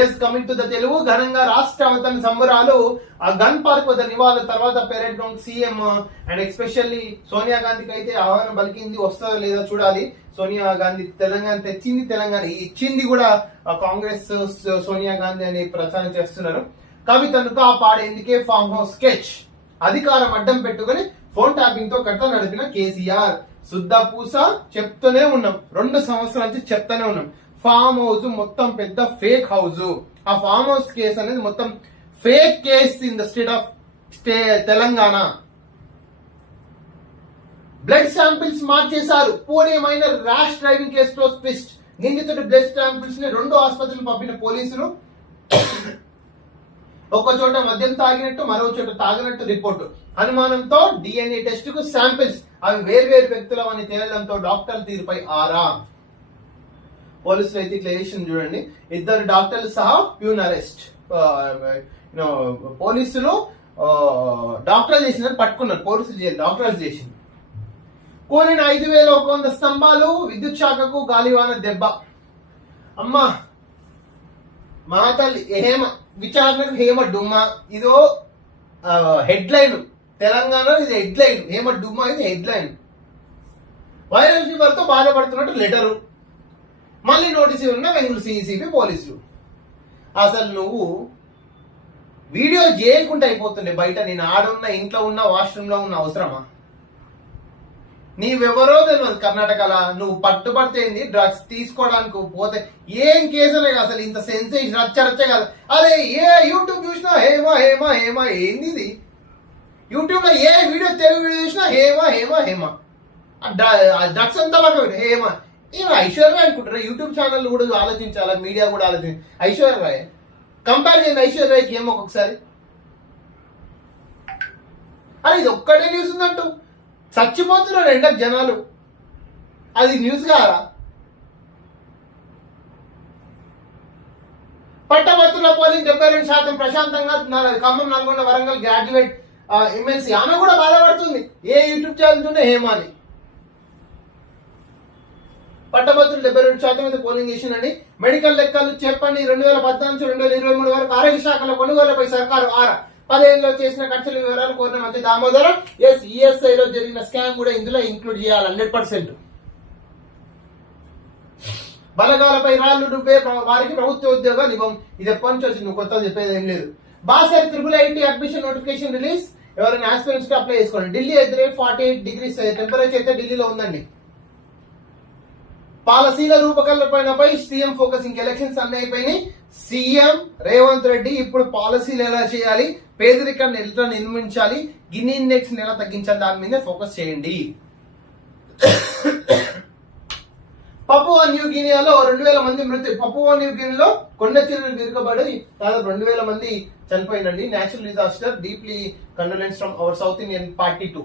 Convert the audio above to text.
Yes coming to the Telugu. ఘనంగా రాష్ట్ర అవతరణ సంబరాలు ఆ గన్ పార్క్ వద్ద నివాళుల తర్వాత parade ground CM and especially Sonia గాంధీకి అయితే ఆహ్వానం పలికింది. వస్తుందో లేదో చూడాలి. సోనియా గాంధీ తెలంగాణ తెచ్చింది, తెలంగాణ ఇచ్చింది కూడా కాంగ్రెస్ సోనియా గాంధీ అని ప్రచారం చేస్తున్నారు. కవితను కాపాడేందుకే ఫామ్ హౌస్ స్కెచ్, అధికారం అడ్డం పెట్టుకుని ఫోన్ ట్యాపింగ్ తో కట్ట నడిపిన కేసీఆర్. శుద్ధ పూస చెప్తూనే ఉన్నాం, 2 సంవత్సరాల నుంచి చెప్తూనే ఉన్నాం. ఫామ్ హౌస్ మొత్తం పెద్ద ఫేక్ హౌస్. ఆ ఫామ్ హౌస్ కేసు అనేది మొత్తం fake case in the state of Telangana. Blood samples మార్చేశారు. పూణే మైనర్ ర్యాష్ డ్రైవింగ్ కేసులో ట్విస్ట్. నిందితుడి బ్లడ్ శాంపిల్స్ ని 2 ఆసుపత్రులు పంపిన పోలీసులు. ఒక చోట మద్యం తాగినట్టు, మరో చోట తాగినట్టు రిపోర్టు. అనుమానంతో డిఎన్ఏ టెస్ట్ కు శాంపిల్స్, అవి వేర్వేరు వ్యక్తులవని తేలడంతో డాక్టర్ల తీరుపై ఆరా. పోలీసులు అయితే ఇట్లా చేసింది చూడండి. 2 డాక్టర్లు సహా ప్యూన్ అరెస్ట్. పోలీసులు డాక్టర్లు చేసినారు, పట్టుకున్నారు. పోలీసులు చేయాలి, డాక్టర్లు చేసింది. కూలిన 5,100 స్తంభాలు, విద్యుత్ శాఖకు గాలివాన దెబ్బ. అమ్మా మాతల్లి హేమ విచారణకు హేమ డుమ్మా. ఇదో హెడ్ లైన్ తెలంగాణ, ఇది హెడ్ లైన్. హేమ డుమ్మా ఇది హెడ్ లైన్. వైరల్ ఫీవర్ తో బాధపడుతున్నట్టు లెటరు. మళ్ళీ నోటీసు ఉన్న బెంగళూరు సిసిబి పోలీసులు. అసలు నువ్వు వీడియో చేయకుండా అయిపోతుండే బయట. నేను ఆడున్న, ఇంట్లో ఉన్న, వాష్రూమ్ లో ఉన్న అవసరమా? నీవెవరో తెలియదు కర్ణాటకలా. నువ్వు పట్టుబడితేంది డ్రగ్స్ తీసుకోవడానికి పోతే ఏం కేసులే అసలు ఇంత సెన్సేషన్ రచ్చ కాదు. అదే ఏ యూట్యూబ్ చూసినా హేమా హేమా హేమా. ఏంది ఇది? యూట్యూబ్ లో ఏ వీడియో, తెలుగు వీడియో చూసినా హేమా హేమా హేమా. డ్రగ్స్ అంతా హేమా. ఏమో ఐశ్వర్య అనుకుంటారా? యూట్యూబ్ ఛానల్ కూడా ఆలోచించాలా, మీడియా కూడా ఆలోచించాలి. ఐశ్వర్య రాయ్ కంపేర్ చేయండి ఐశ్వర్యకి ఏమో ఒక్కొక్కసారి. అరే ఇది ఒక్కటే న్యూస్ ఉందంటూ చచ్చిపోతున్నారు ఎండకు జనాలు. అది న్యూస్ కాదా? పట్టభద్రుల పోలింగ్ 72% ప్రశాంతంగా. ఖమ్మం, నల్గొండ, వరంగల్ గ్రాడ్యుయేట్ ఎమ్మెల్సీ ఆమె కూడా బాధపడుతుంది. ఏ యూట్యూబ్ ఛానల్ ఉంటే హేమాని. పట్టభద్రులు 72% మీద పోలింగ్ చేసిందండి. మెడికల్ లెక్కలు చెప్పండి. 2014 నుంచి 2023 వరకు ఆరోగ్య శాఖలో కొనుగోలుపై సర్కారు ఆరా. 10 ఏళ్ళలో చేసిన ఖర్చుల వివరాలు కోరిన మంత్రి దామోదరం. ఈఎస్ఐ లో జరిగిన స్కామ్ కూడా ఇందులో ఇంక్లూడ్ చేయాలి 100%. బలగాలపై రాళ్లు రుబ్బే వారికి ప్రభుత్వ ఉద్యోగాలు ఇవ్వం. ఇది ఎప్పటి నుంచి వచ్చింది, నువ్వు కొత్త చెప్పేది ఏం లేదు. Basar IIIT admission notification release. ఎవరైనా ఆస్పిరెంట్స్ కి అప్లై చేసుకోండి. ఢిల్లీ ఎదురే 48 degrees టెంపరేచర్ అయితే ఢిల్లీలో ఉందండి. పాలసీల రూపకల్పనపై సీఎం ఫోకస్. ఇంక ఎలక్షన్స్ అన్ని అయిపోయినాయి. సీఎం రేవంత్ రెడ్డి ఇప్పుడు పాలసీలు ఎలా చేయాలి, పేదరికాన్ని ఎలా నిర్మించాలి, గిన్ని ఇండెక్స్ ఎలా తగ్గించాలి, దాని మీద ఫోకస్ చేయండి. పపువా న్యూ గినియాలో 2,000 మంది మృతి. పపువా న్యూ గినియాలో కొండ చర్యలు విరగబడి దాదాపు 2,000 మంది చనిపోయిందండి. Natural disaster. Deeply condolence from our South Indian party 2.